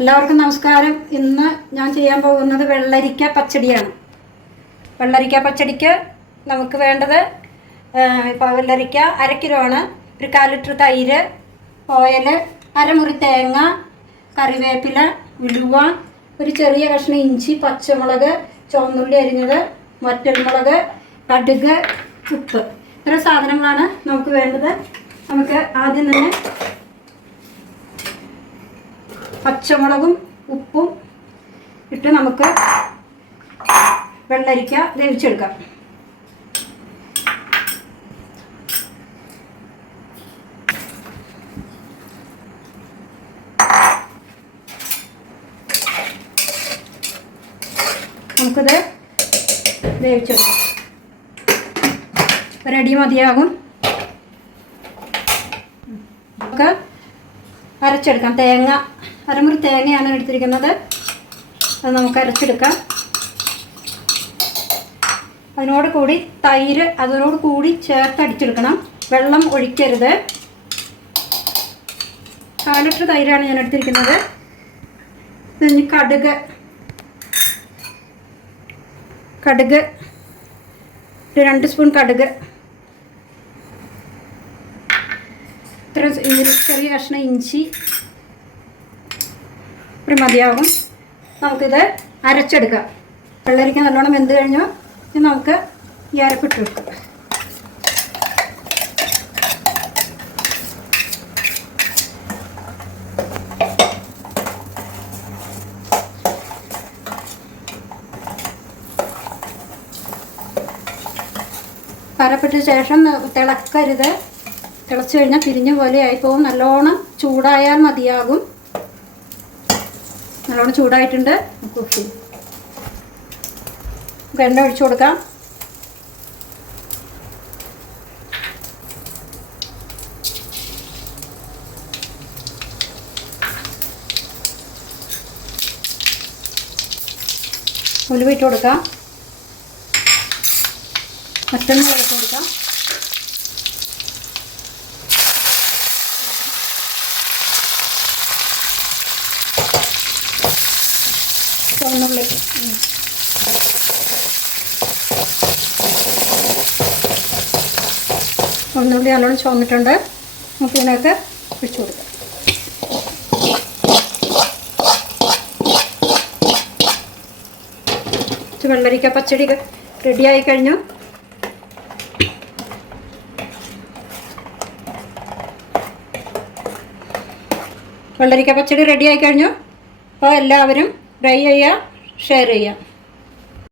എല്ലാവർക്കും നമസ്കാരം. ഇന്ന് ഞാൻ ചെയ്യാൻ പോകുന്നത് വെള്ളരിക്ക പച്ചടിയാണ്. വെള്ളരിക്ക പച്ചടിക്ക് നമുക്ക് വേണ്ടത് ഇപ്പോൾ വെള്ളരിക്ക 1/2 കിലോ ആണ്. ഒരു 1/4 ലിറ്റർ തൈര്, ഓയിൽ, അരമുറി തേങ്ങ, കറിവേപ്പില, ഉലുവ, ഒരു ചെറിയ കഷ്ണം ഇഞ്ചി, പച്ചമുളക്, ചുവന്നുള്ളി അരിഞ്ഞത്, വറ്റൽമുളക്, കടുക്, ഉപ്പ്. ഇത്ര സാധനങ്ങളാണ് നമുക്ക് വേണ്ടത്. നമുക്ക് ആദ്യം തന്നെ പച്ചമുളകും ഉപ്പും ഇട്ട് നമുക്ക് വെള്ളരിക്ക വേവിച്ചെടുക്കാം. നമുക്കിത് വേവിച്ചെടുക്കാം. റെഡി മതിയാകും. നമുക്ക് അരച്ചെടുക്കാം. തേങ്ങ, അരമുറി തേങ്ങയാണ് എടുത്തിരിക്കുന്നത്. അത് നമുക്ക് അരച്ചെടുക്കാം. അതിനോട് കൂടി തൈര് അതിനോട് കൂടി ചേർത്ത് അടിച്ചെടുക്കണം. വെള്ളം ഒഴിക്കരുത്. 1/4 ലിറ്റർ തൈരാണ് ഞാൻ എടുത്തിരിക്കുന്നത്. പിന്നെ കടുക് 2 സ്പൂൺ കടുക്, ഇത്ര ചെറിയ കഷ്ണം ഇഞ്ചി, ഇത്ര മതിയാകും. നമുക്കിത് അരച്ചെടുക്കാം. വെള്ളരിക്ക നല്ലോണം വെന്ത് കഴിഞ്ഞു. ഇനി നമുക്ക് ഈ അരപ്പിട്ട് വെക്കാം. അരപ്പിട്ട ശേഷം തിളക്കരുത്. തിളച്ച് കഴിഞ്ഞാൽ പിരിഞ്ഞ പോലെ ആയിപ്പോവും. നല്ലോണം ചൂടായാൽ മതിയാകും. നല്ലോണം ചൂടായിട്ടുണ്ട്. നമുക്ക് എണ്ണ ഒഴിച്ചു കൊടുക്കാം. ഉലുവ ഇട്ട് കൊടുക്കാം. പച്ചമുളക് ഇട്ട് കൊടുക്കാം. ചുവന്നുള്ളി നല്ലോണം ചുവന്നിട്ടുണ്ട്. നമുക്ക് ഇതിനകത്ത് ഒഴിച്ചു കൊടുക്കാം. വെള്ളരിക്ക പച്ചടി റെഡിയായി കഴിഞ്ഞു. വെള്ളരിക്ക പച്ചടി റെഡിയായി കഴിഞ്ഞു. അപ്പോൾ എല്ലാവരും ട്രൈ ചെയ്യുക, ഷെയർ ചെയ്യുക.